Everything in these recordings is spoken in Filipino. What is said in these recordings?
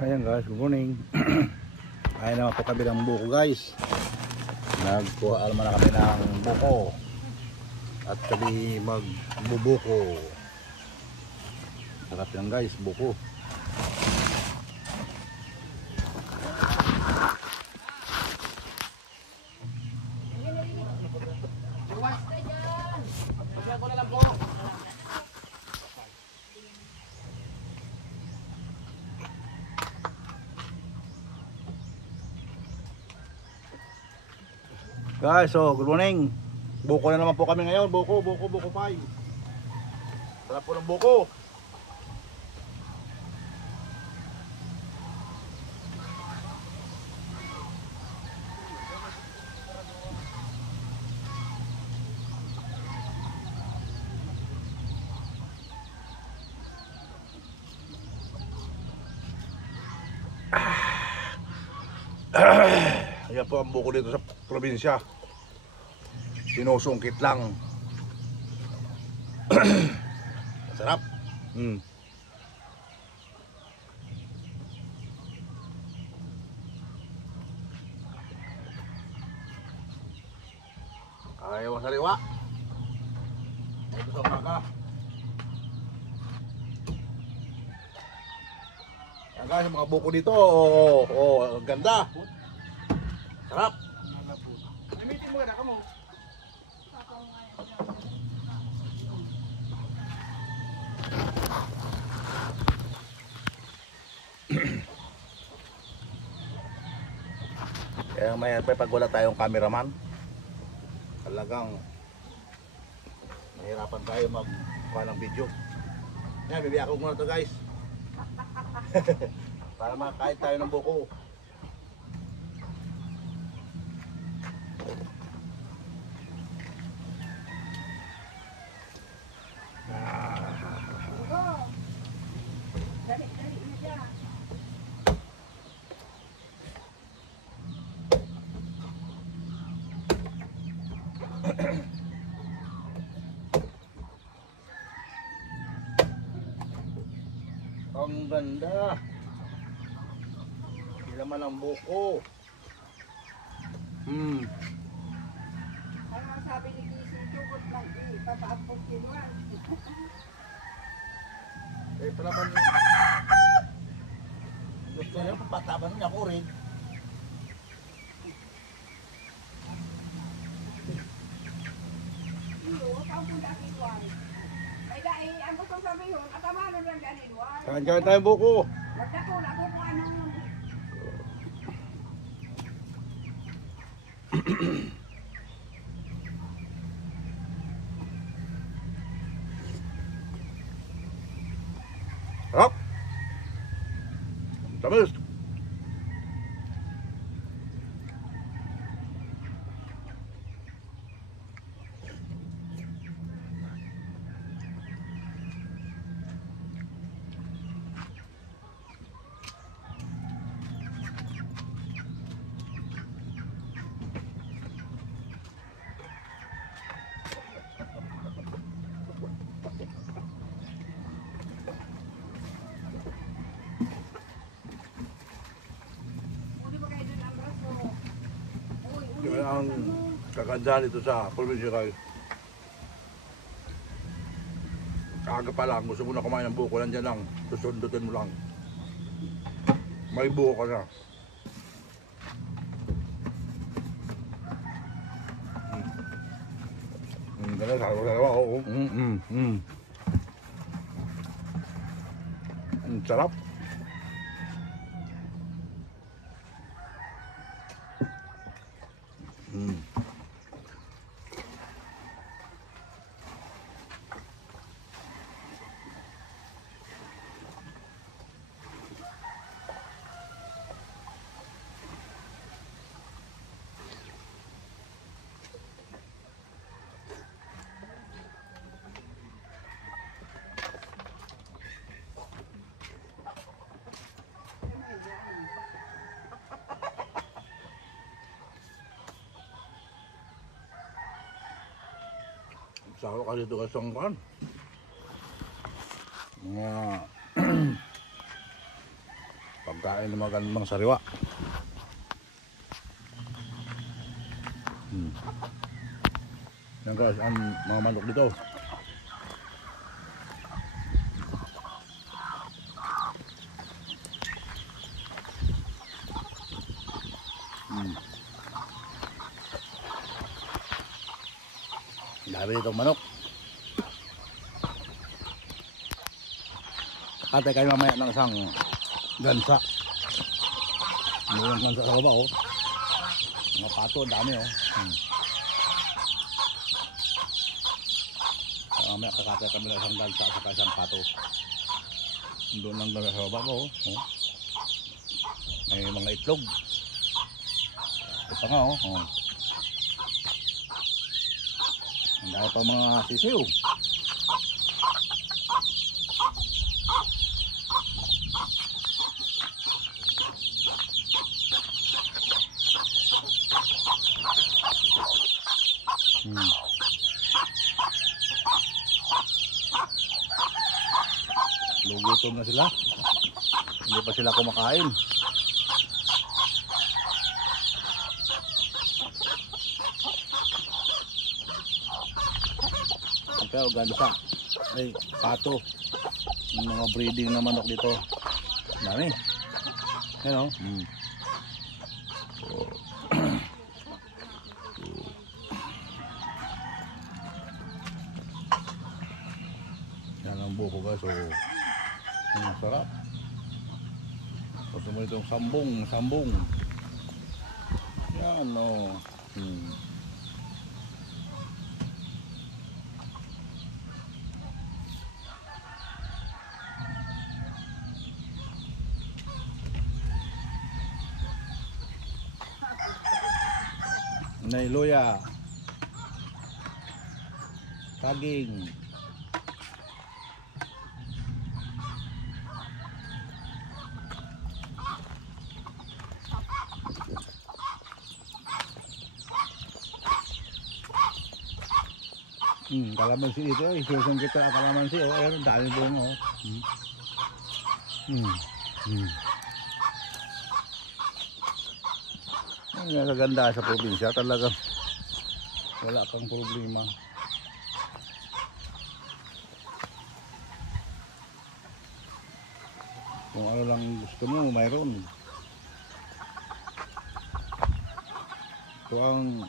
Ayan guys, good morning. Ayan naman po kami ng buko guys. Nagkuha naman na kami ng buko. At kami magbubuko. Sarap yan guys, buko. Guys, so good morning. Buko na naman po kami ngayon. Buko pie. Sarap po ng buko. Ayan po ang buko dito sa probinsya. Sinusungkit lang. Sarap. Ayaw sariwa. Ito sa umaga. Ayan guys, mga buko dito. Ang ganda. Sarap. Namitin mo na kamo. Kaya may pag wala tayong cameraman, talagang mahirapan tayo magkuha ng video. Yan, bibiyak ko muna to guys. Para makakain tayo ng buko. Ang ganda. Hindi naman ang buko. Ano sabi ni Kisi, tukot lang ipataapos kinuan. Eh, palaban niya. Gusto niya, papataban niya ako rin. Iyo, saan punta kinuan? Ay dahil, ang gusto sabi yun, at amanon lang ganin kinuan. Kain-kain tayong buko. Magdako na ako kung ano. Sarap. Tamis. Yan ang kagandahan dito sa probinsya kayo. Kaga pa lang, gusto mo na kumain ng buko, nandiyan lang, susundutin mo lang. May buko ka na. Ganda, sarap-sarap ako. Ang sarap. Saro ka dito sa sangkan. Mga pag Kain ng magandang sariwa. Yan guys, ang mga manok dito. Dami itong manok. Katay kayo mamaya ng isang gansa. Mayroong gansa sa baba oh. Mga pato, dami oh. Mamaya kakatay kami ng isang gansa sa isang pato. Doon lang kami sa baba oh. May mga itlog. Ito pa nga oh. Ang dami pa mga sisiw. Lugutom na sila. Hindi pa sila kumakain. Pero gansa. Ay, pato. Yung mga breeding na manok dito. Dami. Yan o. Yan ang buko guys. So, sarap. Tapos mo itong sambong. Yan o. Nailuya. Saging. Kalamansi ito, isusong kita kalamansi oh, ayun dami buong oh. Ang kaganda sa probinsya talaga. Wala kang problema. Kung ano lang gusto mo, mayroon. Ito ang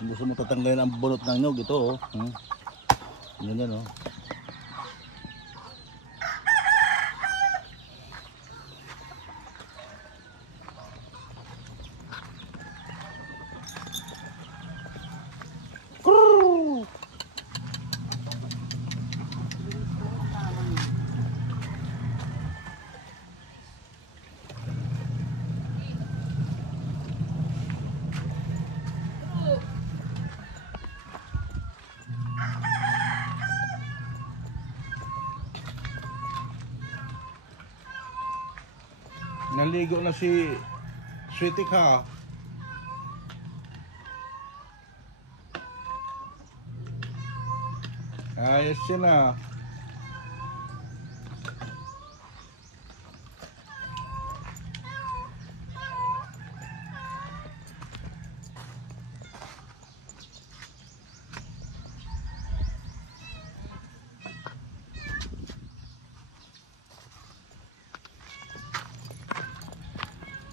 gusto mo tatanggalin ang bunot ng nyog, ito oh. Ganyan oh. Naligo na si Sweetie ka. Ayos siya na.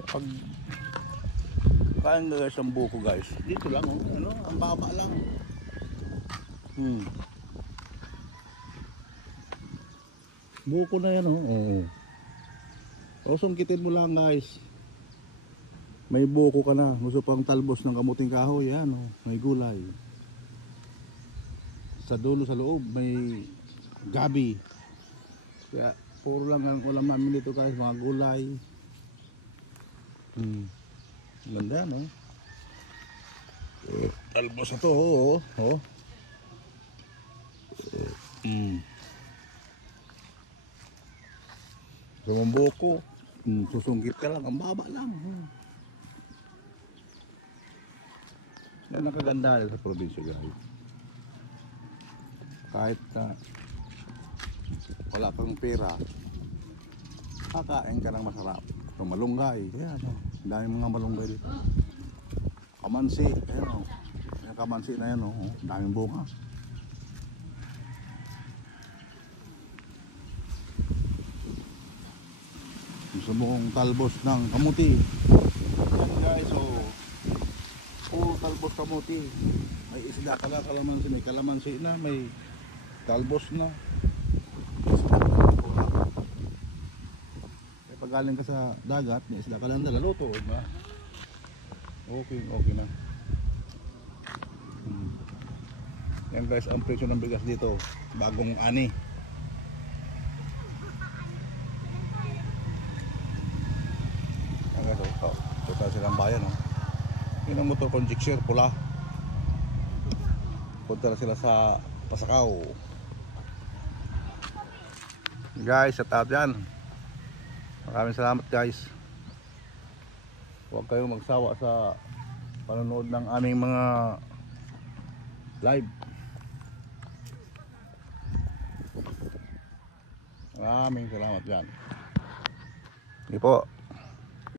Pag kain guys ang buko guys, dito lang oh, ano, ang baba lang. Buko na yan oh. So sungkitin mo lang guys. May buko ka na, gusto pang talbos ng kamuting kahoy, yan oh, may gulay. Sa dulo sa loob may gabi. Kaya puro lang ang ulam namin dito guys, mga gulay. Ganda no. Talbos na to oh. So buko, susungkit ka lang, ang baba lang. Yan ang kaganda sa probinsya guys. Kahit na wala kang pera, kakain ka ng masarap. Ito malunggay, ayan o. Dami mga malunggay dito. Kamansi, ayan o. Ayan kamansi na yan o, daming bunga. Gusto mo kong talbos ng kamuti. Ayan guys, o. Talbos kamuti. May isda ka na, kalamansi, may kalamansi na, may talbos na. Pag galing ka sa dagat, may isda ka lang na laluto, ba? Okay na. Yan guys, ang presyo ng bigas dito, bagong ani. Yan guys, ito silang bayan, oh. Yun ang motor kong Gixxer, pula. Punta na sila sa Pasakaw. Guys, shout out yan. Maraming salamat guys. Huwag kayong magsawa sa panonood ng aming mga live. Maraming salamat yan. Hindi po.